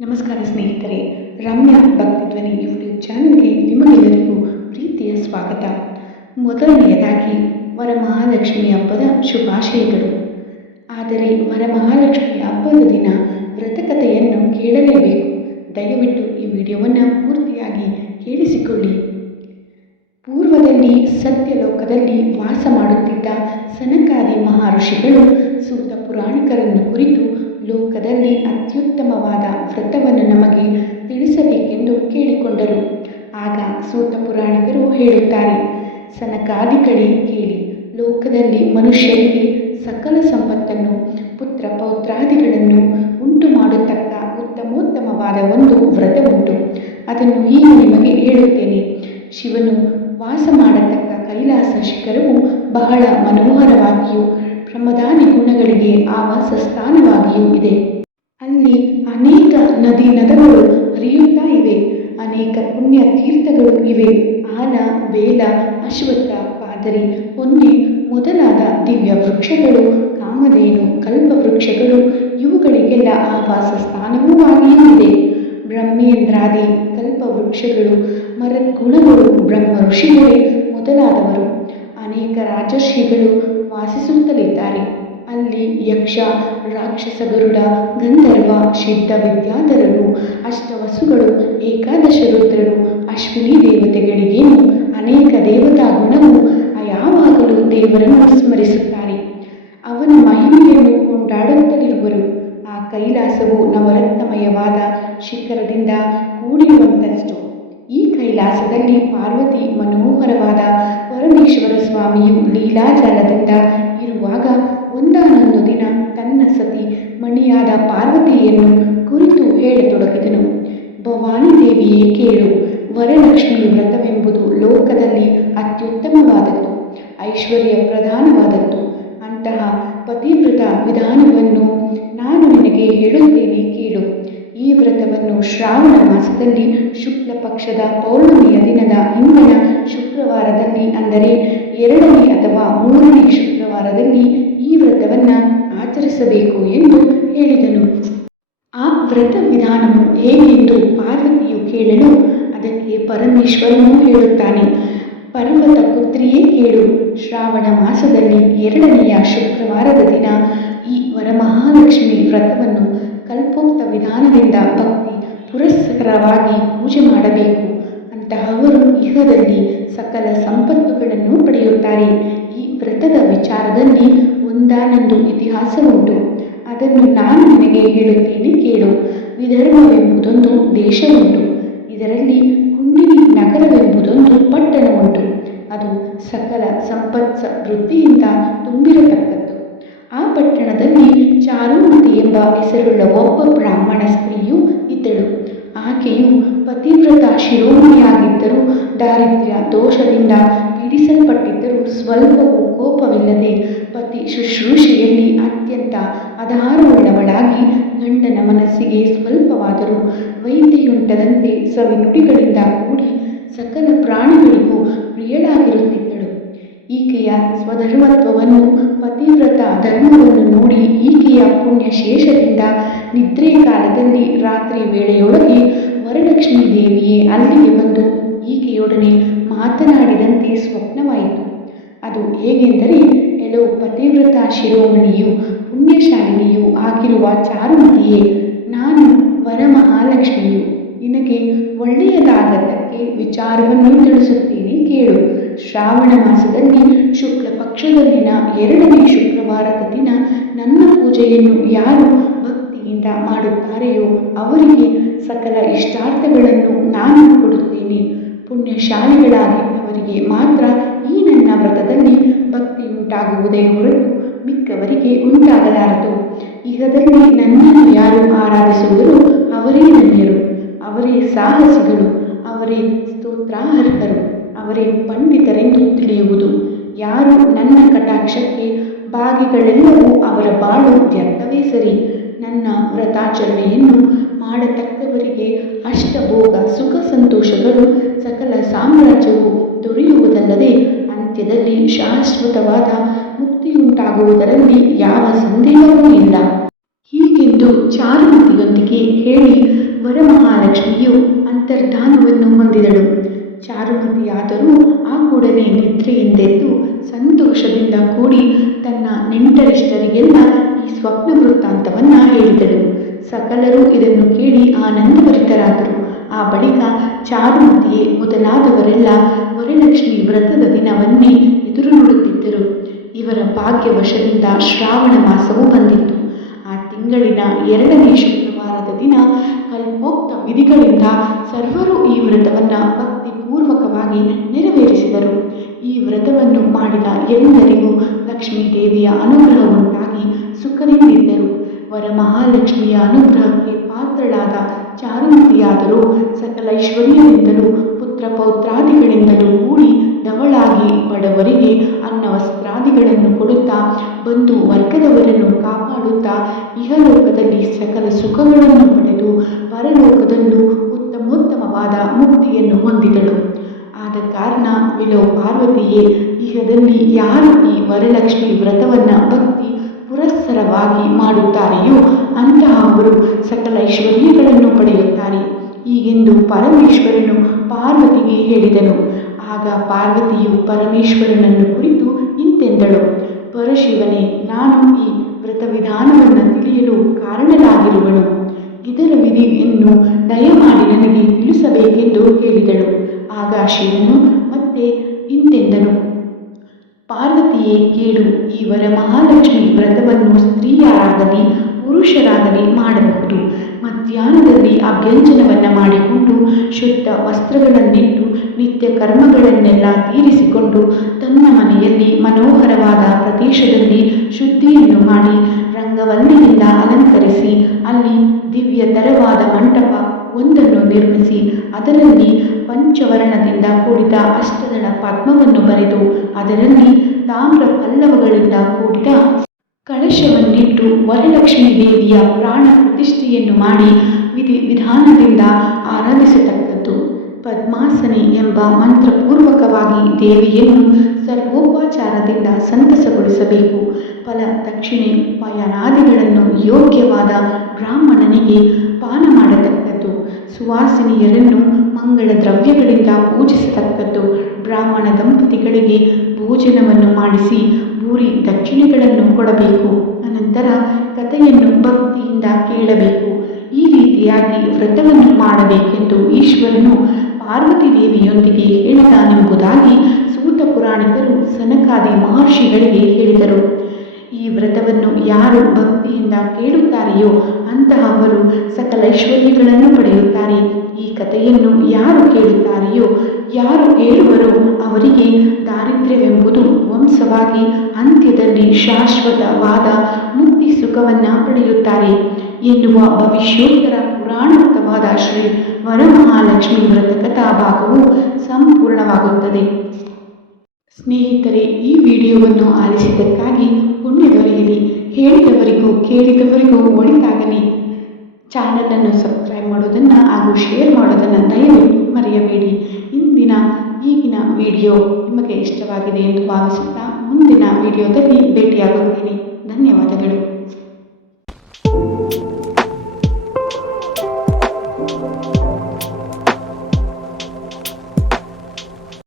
ನಮಸ್ಕಾರ ಸ್ನೇಹಿತರೆ, ರಮ್ಯಾ ಭಕ್ತಿಧ್ವನಿ ಯೂಟ್ಯೂಬ್ ಚಾನಲ್ಗೆ ನಿಮಗೆಲ್ಲರಿಗೂ ಪ್ರೀತಿಯ ಸ್ವಾಗತ. ಮೊದಲನೆಯದಾಗಿ ವರಮಹಾಲಕ್ಷ್ಮಿ ಹಬ್ಬದ ಶುಭಾಶಯಗಳು. ಆದರೆ ವರಮಹಾಲಕ್ಷ್ಮಿ ಹಬ್ಬದ ದಿನ ವ್ರತಕಥೆಯನ್ನು ಕೇಳಲೇಬೇಕು. ದಯವಿಟ್ಟು ಈ ವಿಡಿಯೋವನ್ನು ಪೂರ್ತಿಯಾಗಿ ಕೇಳಿಸಿಕೊಳ್ಳಿ. ಪೂರ್ವದಲ್ಲಿ ಸತ್ಯಲೋಕದಲ್ಲಿ ವಾಸ ಮಾಡುತ್ತಿದ್ದ ಸನಕಾದಿ ಮಹರ್ಷಿಗಳು ಸೂತ ಪುರಾಣಿಕರನ್ನು ಕುರಿತು ಲೋಕದಲ್ಲಿ ಅತ್ಯುತ್ತಮವಾದ ವ್ರತವನ್ನು ನಮಗೆ ತಿಳಿಸಬೇಕೆಂದು ಕೇಳಿಕೊಂಡರು. ಆಗ ಸೂತ ಪುರಾಣಿಕರು ಹೇಳುತ್ತಾರೆ, ಸನಕಾದಿಗಳೇ ಕೇಳಿ, ಲೋಕದಲ್ಲಿ ಮನುಷ್ಯರಿಗೆ ಸಕಲ ಸಂಪತ್ತನ್ನು ಪುತ್ರ ಪೌತ್ರಾದಿಗಳನ್ನು ಉಂಟು ಮಾಡತಕ್ಕ ಉತ್ತಮೋತ್ತಮವಾದ ಒಂದು ವ್ರತ ಉಂಟು. ಅದನ್ನು ಈಗ ನಿಮಗೆ ಹೇಳುತ್ತೇನೆ. ಶಿವನು ವಾಸ ಮಾಡತಕ್ಕ ಕೈಲಾಸ ಶಿಖರವು ಬಹಳ ಮನೋಹರವಾಗಿಯೂ ಪ್ರಮದಾನಿ ಗುಣಗಳಿಗೆ ಆವಾಸ ಸ್ಥಾನವಾಗಿಯೂ ಇದೆ. ಅಲ್ಲಿ ಅನೇಕ ನದಿ ನದಗಳು ಹರಿಯುತ್ತಾ ಇವೆ. ಅನೇಕ ಪುಣ್ಯ ತೀರ್ಥಗಳು ಇವೆ. ಆಲ, ಬೇಲ, ಅಶ್ವತ್ಥ, ಪಾದರಿ, ಹೊನ್ನೆ ಮೊದಲಾದ ದಿವ್ಯ ವೃಕ್ಷಗಳು, ಕಾಮಧೇನು, ಕಲ್ಪವೃಕ್ಷಗಳು ಇವುಗಳಿಗೆಲ್ಲ ಆವಾಸ ಸ್ಥಾನವೂ ಆಗಿಯೂ ಇದೆ. ಬ್ರಹ್ಮೇಂದ್ರಾದಿ ಕಲ್ಪವೃಕ್ಷಗಳು, ಮರಗುಣಗಳು, ಬ್ರಹ್ಮ ಋಷಿಗಳೇ ಮೊದಲಾದವರು ಅನೇಕ ರಾಜರ್ಷಿಗಳು ವಾಸಿಸುತ್ತಲಿದ್ದಾರೆ. ಅಲ್ಲಿ ಯಕ್ಷ, ರಾಕ್ಷಸ, ಗರುಡ, ಗಂಧರ್ವ, ಸಿದ್ಧ ವಿದ್ಯಾಧರರು, ಅಷ್ಟವಸುಗಳು, ಏಕಾದಶ ರುದ್ರರು, ಅಶ್ವಿನಿ ದೇವತೆಗಳಿಗೇನು ಅನೇಕ ದೇವತಾ ಗುಣವು ಯಾವಾಗಲೂ ದೇವರನ್ನು ಸ್ಮರಿಸುತ್ತಾರೆ. ಅವನ ಮಹಿಮೆಯನ್ನು ಕೊಂಡಾಡುತ್ತಲಿರುವರು. ಆ ಕೈಲಾಸವು ನವರತ್ನಮಯವಾದ ಶಿಖರದಿಂದ ಕೂಡಿರುವಂಥದ್ದು. ಈ ಕೈಲಾಸದಲ್ಲಿ ಪಾರ್ವತಿ ಮನೋಹರವಾದ ಪರಮೇಶ್ವರ ಸ್ವಾಮಿಯು ಲೀಲಾಜಾಲದಿಂದ ಇರುವಾಗ ಒಂದಾನೊಂದು ದಿನ ತನ್ನ ಸತಿ ಮಣಿಯಾದ ಪಾರ್ವತಿಯನ್ನು ಕುರಿತು ಹೇಳತೊಡಗಿದನು. ಭವಾನಿ ದೇವಿಯೇ ಕೇಳು, ವರಲಕ್ಷ್ಮಿ ವ್ರತವೆಂಬುದು ಲೋಕದಲ್ಲಿ ಅತ್ಯುತ್ತಮವಾದದ್ದು, ಐಶ್ವರ್ಯ ಪ್ರಧಾನವಾದದ್ದು. ಅಂತಹ ಪತಿವ್ರತ ವಿಧಾನವನ್ನು ನಾನು ನಿನಗೆ ಹೇಳುತ್ತೇನೆ ಕೇಳು. ಈ ವ್ರತವನ್ನು ಶ್ರಾವಣ ಮಾಸದಲ್ಲಿ ಶುಕ್ಲ ಪಕ್ಷದ ಪೌರ್ಣಮಿಯ ದಿನದ ಹಿಂದಿನ ಶುಕ್ರವಾರದಲ್ಲಿ, ಅಂದರೆ 2ನೇ ಅಥವಾ 3ನೇ ಶುಕ್ರವಾರದಲ್ಲಿ ಈ ವ್ರತವನ್ನು ಆಚರಿಸಬೇಕು ಎಂದು ಹೇಳಿದನು. ಆ ವ್ರತ ವಿಧಾನವು ಹೇಗೆಂದು ಪಾರ್ವತಿಯು ಕೇಳಲು ಅದಕ್ಕೆ ಪರಮೇಶ್ವರನು ಹೇಳುತ್ತಾನೆ, ಪರ್ವತ ಪುತ್ರಿಯೇ ಕೇಳು, ಶ್ರಾವಣ ಮಾಸದಲ್ಲಿ 2ನೆಯ ಶುಕ್ರವಾರದ ದಿನ ಈ ವರಮಹಾಲಕ್ಷ್ಮಿ ವ್ರತವನ್ನು ಕಲ್ಪೋಕ್ತ ವಿಧಾನದಿಂದ ಭಕ್ತಿ ಪುರಸ್ಸರವಾಗಿ ಪೂಜೆ ಮಾಡಬೇಕು. ಅಂತಹವರು ಇಹದಲ್ಲಿ ಸಕಲ ಸಂಪತ್ತುಗಳನ್ನು ಪಡೆಯುತ್ತಾರೆ. ಈ ವ್ರತದ ವಿಚಾರದಲ್ಲಿ ಒಂದಾನೊಂದು ಇತಿಹಾಸ ಉಂಟು. ಅದನ್ನು ನಾನು ನಿನಗೆ ಹೇಳುತ್ತೇನೆ ಕೇಳು. ವಿದರ್ಭವೆಂಬುದೊಂದು ದೇಶ ಉಂಟು. ಇದರಲ್ಲಿ ಕುಂಡಿನಿ ನಗರವೆಂಬುದೊಂದು ಪಟ್ಟಣ ಉಂಟು. ಅದು ಸಕಲ ಸಂಪತ್ ವೃದ್ಧಿಯಿಂದ ತುಂಬಿರತಕ್ಕದ್ದು. ಆ ಪಟ್ಟಣದಲ್ಲಿ ಚಾರುಮತಿ ಎಂಬ ಹೆಸರುಳ್ಳ ಒಬ್ಬ ಬ್ರಾಹ್ಮಣ ಸ್ತ್ರೀಯೂ ಇದ್ದಳು. ಆಕೆಯು ಪತಿವ್ರತ ಶಿರೋಮಣಿಯಾಗಿದ್ದರೂ ದಾರಿದ್ರ್ಯ ದೋಷದಿಂದ ಪೀಡಿಸಲ್ಪಟ್ಟಿದ್ದರೂ ಸ್ವಲ್ಪವೂ ಕೋಪವಿಲ್ಲದೆ ಪತಿ ಶುಶ್ರೂಷೆಯಲ್ಲಿ ಅತ್ಯಂತ ಆಧಾರವುಳ್ಳವಳಾಗಿ ಗಂಡನ ಮನಸ್ಸಿಗೆ ಸ್ವಲ್ಪವಾದರೂ ವೈದ್ಯೆಯುಂಟದಂತೆ ಸವಿನುಡಿಗಳಿಂದ ಕೂಡಿ ಸಕಲ ಪ್ರಾಣಿಗಳಿಗೂ ಪ್ರಿಯಳಾಗಿರುತ್ತಿದ್ದಳು. ಈಕೆಯ ಸ್ವಧರ್ಮತ್ವವನ್ನು ಪತಿವ್ರತ ಧರ್ಮವನ್ನು ನೋಡಿ ಈಕೆಯ ಪುಣ್ಯಶೇಷದಿಂದ ನಿದ್ರೆ ಕಾಲದಲ್ಲಿ ರಾತ್ರಿ ವೇಳೆಯೊಳಗೆ ವರಲಕ್ಷ್ಮೀ ದೇವಿಯೇ ಅಲ್ಲಿಗೆ ಬಂದು ಈಕೆಯೊಡನೆ ಮಾತನಾಡಿದಂತೆ ಸ್ವಪ್ನವಾಯಿತು. ಅದು ಹೇಗೆಂದರೆ, ಎಲೋ ಪತಿವ್ರತ ಶಿರೋಮಣಿಯು ಪುಣ್ಯಶಾಲಿನಿಯೂ ಆಗಿರುವ ಚಾರುಮತಿಯೇ, ನಾನು ವರಮಹಾಲಕ್ಷ್ಮಿಯು ನಿನಗೆ ಒಳ್ಳೆಯದಾಗದ್ದಕ್ಕೆ ವಿಚಾರವನ್ನು ತಿಳಿಸುತ್ತೇನೆ ಕೇಳು. ಶ್ರಾವಣ ಮಾಸದಲ್ಲಿ ಶುಕ್ಲ ಪಕ್ಷದಲ್ಲಿನ 2ನೇ ಶುಕ್ರವಾರದ ದಿನ ನನ್ನ ಪೂಜೆಯನ್ನು ಯಾರು ಭಕ್ತಿಯಿಂದ ಮಾಡುತ್ತಾರೆಯೋ ಅವರಿಗೆ ಸಕಲ ಇಷ್ಟಾರ್ಥಗಳನ್ನು ನಾನು ಕೊಡುತ್ತೇನೆ. ಪುಣ್ಯಶಾಲಿಗಳಾಗಿದ್ದವರಿಗೆ ಮಾತ್ರ ಈ ನನ್ನ ವ್ರತದಲ್ಲಿ ಭಕ್ತಿಯುಂಟಾಗುವುದೇ ಹೊರತು ಮಿಕ್ಕವರಿಗೆ ಉಂಟಾಗಲಾರದು. ಇಹದಲ್ಲಿ ನನ್ನನ್ನು ಯಾರು ಆರಾಧಿಸುವುದರೋ ಅವರೇ ಧನ್ಯರು, ಅವರೇ ಸಾಹಸಿಗಳು, ಅವರೇ ಸ್ತೋತ್ರಾರ್ಹರು, ಅವರೇ ಪಂಡಿತರೆಂದು ತಿಳಿಯುವುದು. ಯಾರು ನನ್ನ ಕಟಾಕ್ಷಕ್ಕೆ ಭಾಗಿಗಳೆಲ್ಲವೂ ಅವರ ಬಾಳು ವ್ಯರ್ಥವೇ ಸರಿ. ನನ್ನ ವ್ರತಾಚರಣೆಯನ್ನು ಮಾಡತಕ್ಕವರಿಗೆ ಅಷ್ಟಭೋಗ ಸುಖ ಸಂತೋಷಗಳು ಸಕಲ ಸಾಮ್ರಾಜ್ಯವು ದೊರೆಯುವುದಲ್ಲದೆ ಅಂತ್ಯದಲ್ಲಿ ಶಾಶ್ವತವಾದ ಮುಕ್ತಿಯುಂಟಾಗುವುದರಲ್ಲಿ ಯಾವ ಸಂದೇಹವೂ ಇಲ್ಲ. ಹೀಗೆಂದು ಚಾರುಮತಿಯೊಂದಿಗೆ ಹೇಳಿ ವರಮಹಾಲಕ್ಷ್ಮಿಯು ಅಂತರ್ಧಾನವನ್ನು ಹೊಂದಿದಳು. ಚಾರುಮತಿಯಾದರೂ ಆ ಕೂಡಲೇ ನಿದ್ರೆಯಿಂದೆದ್ದು ಸಂತೋಷದಿಂದ ಕೂಡಿ ತನ್ನ ನೆಂಟರಿಷ್ಟರಿಗೆಲ್ಲ ಈ ಸ್ವಪ್ನ ವೃತ್ತಾಂತವನ್ನು ಹೇಳಿದಳು. ಸಕಲರು ಇದನ್ನು ಕೇಳಿ ಆನಂದಭರಿತರಾದರು. ಆ ಬಳಿಕ ಚಾರುಮತಿಯೇ ಮೊದಲಾದವರೆಲ್ಲ ವರಲಕ್ಷ್ಮಿ ವ್ರತದ ದಿನವನ್ನೇ ಎದುರು ನೋಡುತ್ತಿದ್ದರು. ಇವರ ಭಾಗ್ಯವಶದಿಂದ ಶ್ರಾವಣ ಮಾಸವು ಬಂದಿತ್ತು. ಆ ತಿಂಗಳಿನ 2ನೇ ಶುಕ್ರವಾರದ ದಿನ ಕಲ್ಪೋಕ್ತ ವಿಧಿಗಳಿಂದ ಸರ್ವರೂ ಈ ವ್ರತವನ್ನು ಭಕ್ತಿಪೂರ್ವಕವಾಗಿ ನೆರವೇರಿಸಿದರು. ಈ ವ್ರತವನ್ನು ಮಾಡಿದ ಎಲ್ಲರಿಗೂ ಲಕ್ಷ್ಮೀದೇವಿಯ ಅನುಗ್ರಹ ಉಂಟಾಗಿ ಸುಖದಿಂದಿದ್ದರು. ವರಮಹಾಲಕ್ಷ್ಮಿಯ ಅನುಗ್ರಹಕ್ಕೆ ಪಾತ್ರಳಾದ ಚಾರುಮತಿಯಾದರೂ ಸಕಲ ಐಶ್ವರ್ಯದಿಂದಲೂ ಪುತ್ರ ಪೌತ್ರಾದಿಗಳಿಂದಲೂ ಕೂಡಿ ಧವಳಾಗಿ ಬಡವರಿಗೆ ಅನ್ನ ವಸ್ತ್ರಾದಿಗಳನ್ನು ಕೊಡುತ್ತಾ ಬಂಧು ವರ್ಗದವರನ್ನು ಕಾಪಾಡುತ್ತಾ ಇಹಲೋಕದಲ್ಲಿ ಸಕಲ ಸುಖಗಳನ್ನು ಪಡೆದು ಪರಲೋಕದಲ್ಲೂ ಉತ್ತಮೋತ್ತಮವಾದ ಮುಕ್ತಿಯನ್ನು ಹೊಂದಿದಳು. ಆದ ಕಾರಣ ವಿಲೋ ಪಾರ್ವತಿಯೇ, ಇಹದಲ್ಲಿ ಯಾರು ಈ ವರಲಕ್ಷ್ಮಿ ವ್ರತವನ್ನು ಭಕ್ತಿ ಪುರಸ್ಸರವಾಗಿ ಮಾಡುತ್ತಾರೆಯೋ ಅಂತಹವರು ಸಕಲ ಐಶ್ವರ್ಯಗಳನ್ನು ಪಡೆಯುತ್ತಾರೆ. ಹೀಗೆಂದು ಪರಮೇಶ್ವರನು ಪಾರ್ವತಿಗೆ ಹೇಳಿದನು. ಆಗ ಪಾರ್ವತಿಯು ಪರಮೇಶ್ವರನನ್ನು ಕುರಿತು ಇಂತೆಂದಳು: ಪರಶಿವನೇ, ನಾನು ಈ ವ್ರತವಿಧಾನವನ್ನು ತಿಳಿಯಲು ಕಾರಣನಾಗಿರುವನು. ಇದರ ವಿಧಿಯನ್ನು ದಯಮಾಡಿ ನನಗೆ ತಿಳಿಸಬೇಕೆಂದು ಕೇಳಿದಳು. ಆಗ ಶಿವನು ಮತ್ತೆ ಇಂತೆಂದನು: ಪಾರ್ವತಿಯೇ ಕೇಳು, ಈ ವರಮಹಾಲಕ್ಷ್ಮಿ ವ್ರತವನ್ನು ಸ್ತ್ರೀಯರಾಗಲಿ ಪುರುಷರಾಗಲಿ ಮಾಡಬಹುದು. ಮಧ್ಯಾಹ್ನದಲ್ಲಿ ಅಭ್ಯಂಜನವನ್ನು ಮಾಡಿಕೊಂಡು ಶುದ್ಧ ವಸ್ತ್ರಗಳನ್ನಿಟ್ಟು ನಿತ್ಯ ಕರ್ಮಗಳನ್ನೆಲ್ಲ ತೀರಿಸಿಕೊಂಡು ತನ್ನ ಮನೆಯಲ್ಲಿ ಮನೋಹರವಾದ ಪ್ರದೇಶದಲ್ಲಿ ಶುದ್ಧಿಯನ್ನು ಮಾಡಿ ರಂಗವಲ್ಲಿಯಿಂದ ಅಲಂಕರಿಸಿ ಅಲ್ಲಿ ದಿವ್ಯತರವಾದ ಮಂಟಪ ಒಂದನ್ನು ನಿರ್ಮಿಸಿ ಅದರಲ್ಲಿ ಪಂಚವರ್ಣದಿಂದ ಕೂಡಿದ ಅಷ್ಟದಳ ಪದ್ಮವನ್ನು ಬರೆದು ಅದರಲ್ಲಿ ತಾಮ್ರ ಪಲ್ಲವಗಳಿಂದ ಕೂಡಿದ ಕಳಶವನ್ನಿಟ್ಟು ವರಲಕ್ಷ್ಮೀ ದೇವಿಯ ಪ್ರಾಣ ಪ್ರತಿಷ್ಠೆಯನ್ನು ಮಾಡಿ ವಿಧಾನದಿಂದ ಆರಾಧಿಸತಕ್ಕದ್ದು. ಪದ್ಮಾಸನಿ ಎಂಬ ಮಂತ್ರಪೂರ್ವಕವಾಗಿ ದೇವಿಯನ್ನು ಸರ್ವೋಪಚಾರದಿಂದ ಸಂತಸಗೊಳಿಸಬೇಕು. ಫಲ ದಕ್ಷಿಣೆ ಪಯನಾದಿಗಳನ್ನು ಯೋಗ್ಯವಾದ ಬ್ರಾಹ್ಮಣನಿಗೆ ಪಾನ ಮಾಡತಕ್ಕದ್ದು. ಸುವಾಸಿನಿಯರನ್ನು ಮಂಗಳ ದ್ರವ್ಯಗಳಿಂದ ಪೂಜಿಸತಕ್ಕದ್ದು. ಬ್ರಾಹ್ಮಣ ದಂಪತಿಗಳಿಗೆ ಭೋಜನವನ್ನು ಮಾಡಿಸಿ ಭೂರಿ ದಕ್ಷಿಣೆಗಳನ್ನು ಕೊಡಬೇಕು. ಅನಂತರ ಕಥೆಯನ್ನು ಭಕ್ತಿಯಿಂದ ಕೇಳಬೇಕು. ಈ ರೀತಿಯಾಗಿ ವ್ರತವನ್ನು ಮಾಡಬೇಕೆಂದು ಈಶ್ವರನು ಪಾರ್ವತಿ ದೇವಿಯೊಂದಿಗೆ ಹೇಳಿದಾನೆಂಬುದಾಗಿ ಸೂತ ಪುರಾಣಿಕರು ಸನಕಾದಿ ಮಹರ್ಷಿಗಳಿಗೆ ಹೇಳಿದರು. ಈ ವ್ರತವನ್ನು ಯಾರು ಭಕ್ತಿಯಿಂದ ಕೇಳುತ್ತಾರೆಯೋ ಅಂತಹವರು ಸಕಲ ಐಶ್ವರ್ಯಗಳನ್ನು ಪಡೆಯುತ್ತಾರೆ. ಈ ಕಥೆಯನ್ನು ಯಾರು ಕೇಳುತ್ತಾರೆಯೋ, ಯಾರು ಹೇಳುವರೋ ಅವರಿಗೆ ದಾರಿದ್ರ್ಯವೆಂಬುದು ವಂಶವಾಗಿ ಅಂತ್ಯದಲ್ಲಿ ಶಾಶ್ವತವಾದ ಮುಕ್ತಿ ಸುಖವನ್ನು ಪಡೆಯುತ್ತಾರೆ ಎನ್ನುವ ಭವಿಷ್ಯೋತ್ತರ ಪುರಾಣೋಕ್ತವಾದ ಶ್ರೀ ವರಮಹಾಲಕ್ಷ್ಮಿ ವ್ರತ ಕಥಾ ಭಾಗವು ಸಂಪೂರ್ಣವಾಗುತ್ತದೆ. ಸ್ನೇಹಿತರೆ, ಈ ವಿಡಿಯೋವನ್ನು ಆಲಿಸಿದ್ದಕ್ಕಾಗಿ ಪುಣ್ಯ ದೊರೆಯಲಿ. ಹೇಳಿದವರಿಗೂ ಕೇಳಿದವರಿಗೂ ಒಳಿತಾಗಲಿ. ಚಾನಲನ್ನು ಸಬ್ಸ್ಕ್ರೈಬ್ ಮಾಡೋದನ್ನು ಹಾಗೂ ಶೇರ್ ಮಾಡೋದನ್ನು ದಯವಿಟ್ಟು ಮರೆಯಬೇಡಿ. ಈಗಿನ ವಿಡಿಯೋ ನಿಮಗೆ ಇಷ್ಟವಾಗಿದೆ ಎಂದು ಭಾವಿಸುತ್ತಾ ಮುಂದಿನ ವಿಡಿಯೋದಲ್ಲಿ ಭೇಟಿಯಾಗುತ್ತೇನೆ. ಧನ್ಯವಾದಗಳು.